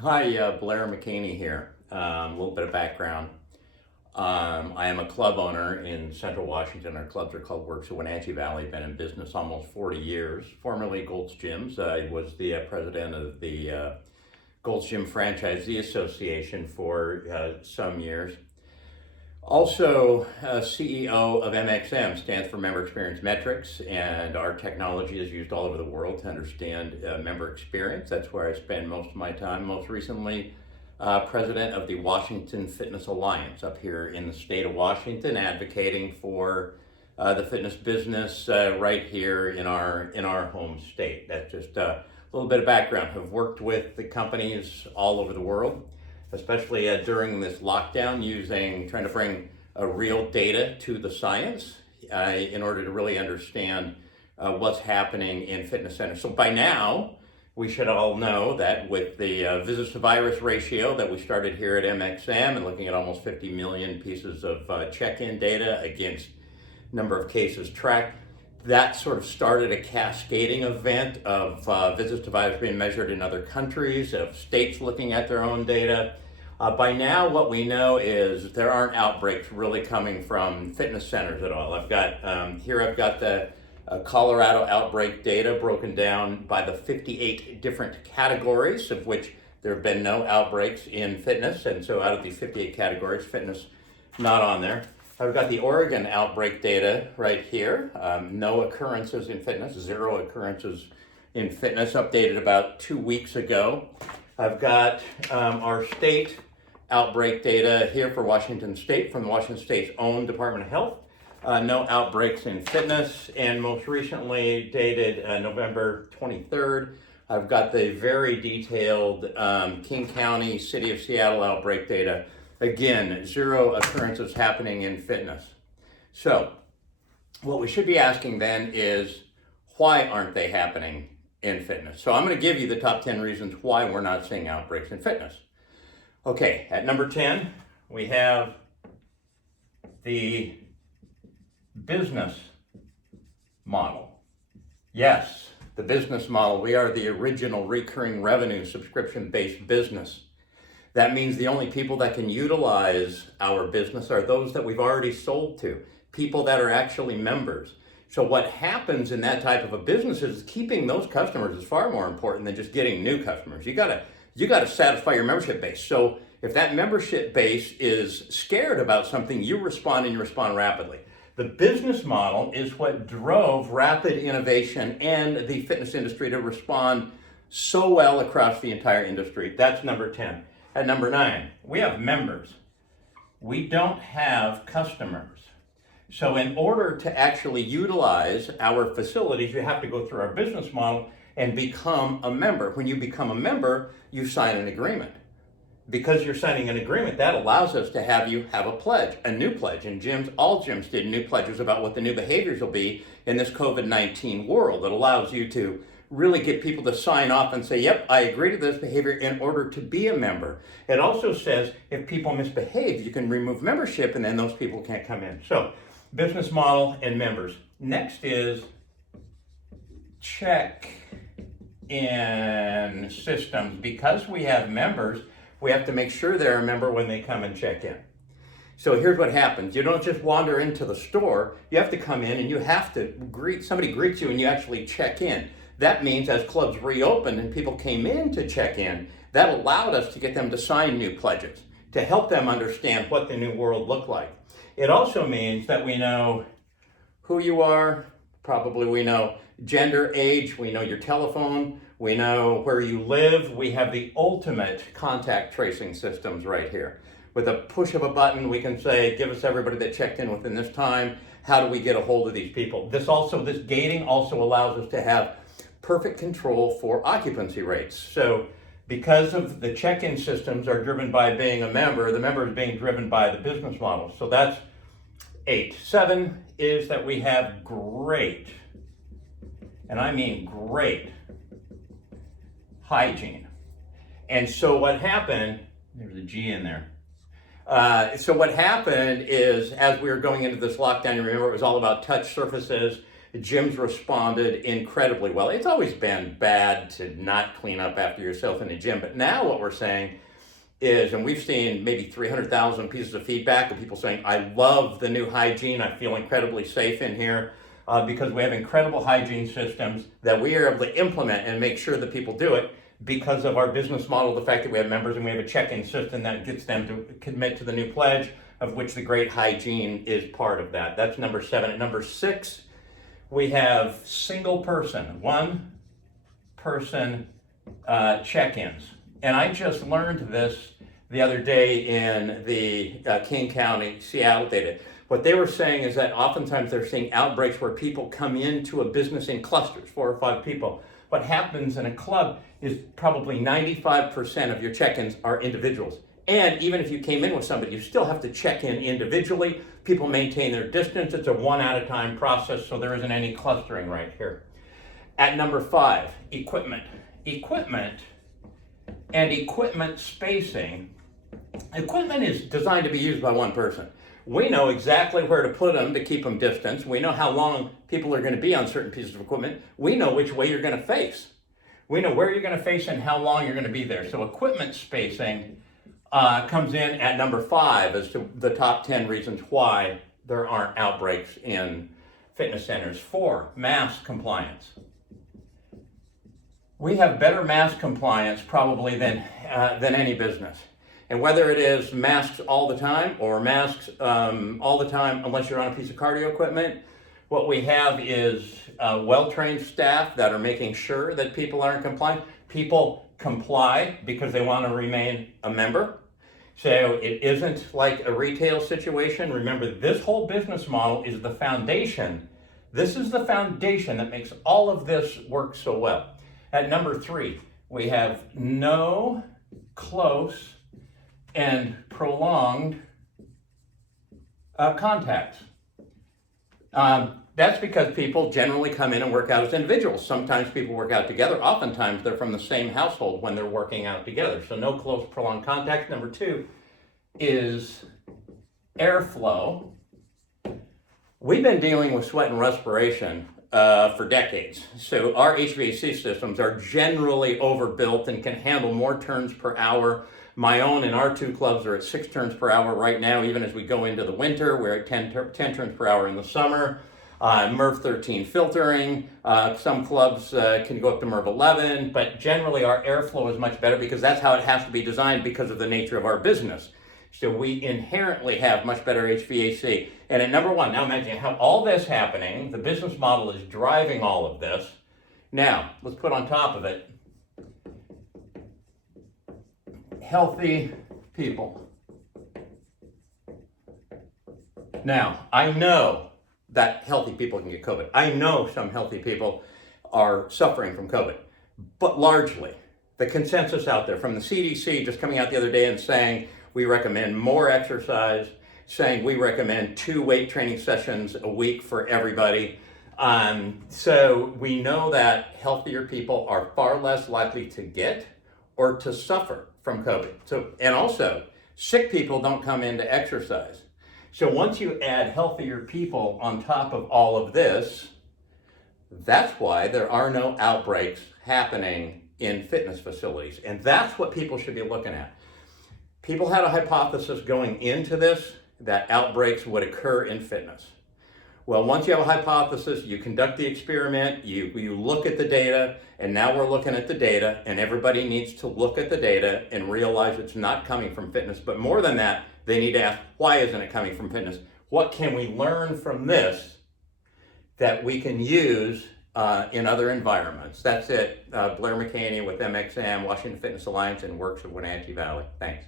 Hi, Blair McCaney here. A little bit of background. I am a club owner in Central Washington. Our clubs are called Works of Wenatchee Valley. Been in business almost 40 years. Formerly Gold's Gyms. I was the president of the Gold's Gym Franchisee Association for some years. Also, CEO of MXM, stands for Member Experience Metrics, and our technology is used all over the world to understand member experience. That's where I spend most of my time. Most recently, president of the Washington Fitness Alliance up here in the state of Washington, advocating for the fitness business right here in our home state. That's just a little bit of background. I've worked with the companies all over the world, especially during this lockdown, trying to bring real data to the science in order to really understand what's happening in fitness centers. So by now, we should all know that with the visits to virus ratio that we started here at MXM and looking at almost 50 million pieces of check-in data against number of cases tracked, that sort of started a cascading event of visits to virus being measured in other countries, of states looking at their own data. By now, what we know is there aren't outbreaks really coming from fitness centers at all. I've got the Colorado outbreak data broken down by the 58 different categories, of which there have been no outbreaks in fitness. And so out of these 58 categories, fitness not on there. I've got the Oregon outbreak data right here. No occurrences in fitness, 0 occurrences in fitness, updated about 2 weeks ago. I've got our state outbreak data here for Washington State from the Washington State's own Department of Health. No outbreaks in fitness, and most recently dated November 23rd, I've got the very detailed King County, City of Seattle outbreak data. Again, 0 occurrences happening in fitness. So what we should be asking then is, why aren't they happening in fitness? So I'm going to give you the top 10 reasons why we're not seeing outbreaks in fitness. Okay, at number 10, we have the business model. Yes, the business model. We are the original recurring revenue subscription-based business. That means the only people that can utilize our business are those that we've already sold to, people that are actually members. So what happens in that type of a business is keeping those customers is far more important than just getting new customers. You gotta satisfy your membership base. So if that membership base is scared about something, you respond, and you respond rapidly. The business model is what drove rapid innovation and the fitness industry to respond so well across the entire industry. That's number 10. At number 9, we have members. We don't have customers. So in order to actually utilize our facilities, you have to go through our business model and become a member. When you become a member, you sign an agreement. Because you're signing an agreement, that allows us to have you have a pledge, a new pledge. And gyms, all gyms did new pledges about what the new behaviors will be in this COVID-19 world. It allows you to really get people to sign off and say, yep, I agree to this behavior in order to be a member. It also says if people misbehave, you can remove membership and then those people can't come in. So business model and members. Next is Checkin Systems. Because we have members, we have to make sure they're a member when they come and check in. So here's what happens. You don't just wander into the store. You have to come in and you have to somebody greets you and you actually check in. That means as clubs reopened and people came in to check in, that allowed us to get them to sign new pledges, to help them understand what the new world looked like. It also means that we know who you are, probably we know gender, age, we know your telephone, we know where you live. We have the ultimate contact tracing systems right here. With a push of a button, we can say, give us everybody that checked in within this time. How do we get a hold of these people? This gating also allows us to have perfect control for occupancy rates. So because of the check-in systems are driven by being a member, the member is being driven by the business model. So that's 8. 7 is that we have great, and I mean great, hygiene. And so what happened, there's a G in there. So what happened is, as we were going into this lockdown, you remember it was all about touch surfaces. gyms responded incredibly well. It's always been bad to not clean up after yourself in the gym, but now what we're saying is, and we've seen maybe 300,000 pieces of feedback of people saying, I love the new hygiene, I feel incredibly safe in here, because we have incredible hygiene systems that we are able to implement and make sure that people do it because of our business model, the fact that we have members and we have a check-in system that gets them to commit to the new pledge, of which the great hygiene is part of that. That's number 7. At number 6, we have single person, one person check-ins. And I just learned this the other day in the King County, Seattle data. What they were saying is that oftentimes they're seeing outbreaks where people come into a business in clusters, 4 or 5 people. What happens in a club is probably 95% of your check-ins are individuals. And even if you came in with somebody, you still have to check in individually. People maintain their distance. It's a one at a time process, so there isn't any clustering right here. At number 5, equipment. Equipment and equipment spacing. Equipment is designed to be used by one person. We know exactly where to put them to keep them distance. We know how long people are going to be on certain pieces of equipment. We know which way you're going to face. We know where you're going to face and how long you're going to be there. So equipment spacing comes in at number 5 as to the top 10 reasons why there aren't outbreaks in fitness centers. 4, mask compliance. We have better mask compliance probably than any business. And whether it is masks all the time or masks all the time unless you're on a piece of cardio equipment, what we have is well-trained staff that are making sure that people aren't compliant. People comply because they want to remain a member. So it isn't like a retail situation. Remember, this whole business model is the foundation. This is the foundation that makes all of this work so well. At number 3, we have no close and prolonged contacts. That's because people generally come in and work out as individuals. Sometimes people work out together. Oftentimes they're from the same household when they're working out together. So no close, prolonged contact. Number 2 is airflow. We've been dealing with sweat and respiration for decades. So our HVAC systems are generally overbuilt and can handle more turns per hour. My own and our 2 clubs are at 6 turns per hour right now. Even as we go into the winter, we're at 10 turns per hour in the summer. MERV 13 filtering. Some clubs can go up to MERV 11, but generally our airflow is much better because that's how it has to be designed because of the nature of our business. So we inherently have much better HVAC. And at number 1, now imagine how all this happening, the business model is driving all of this. Now, let's put on top of it healthy people. Now, I know that healthy people can get COVID. I know some healthy people are suffering from COVID, but largely the consensus out there from the CDC just coming out the other day and saying we recommend more exercise, saying we recommend 2 weight training sessions a week for everybody. So we know that healthier people are far less likely to get or to suffer from COVID. So, and also, sick people don't come in to exercise. So once you add healthier people on top of all of this, that's why there are no outbreaks happening in fitness facilities. And that's what people should be looking at. People had a hypothesis going into this that outbreaks would occur in fitness. Well, once you have a hypothesis, you conduct the experiment, you look at the data, and now we're looking at the data, and everybody needs to look at the data and realize it's not coming from fitness. But more than that, they need to ask, why isn't it coming from fitness? What can we learn from this that we can use in other environments? That's it. Blair McCaney with MXM, Washington Fitness Alliance, and works at Wenatchee Valley. Thanks.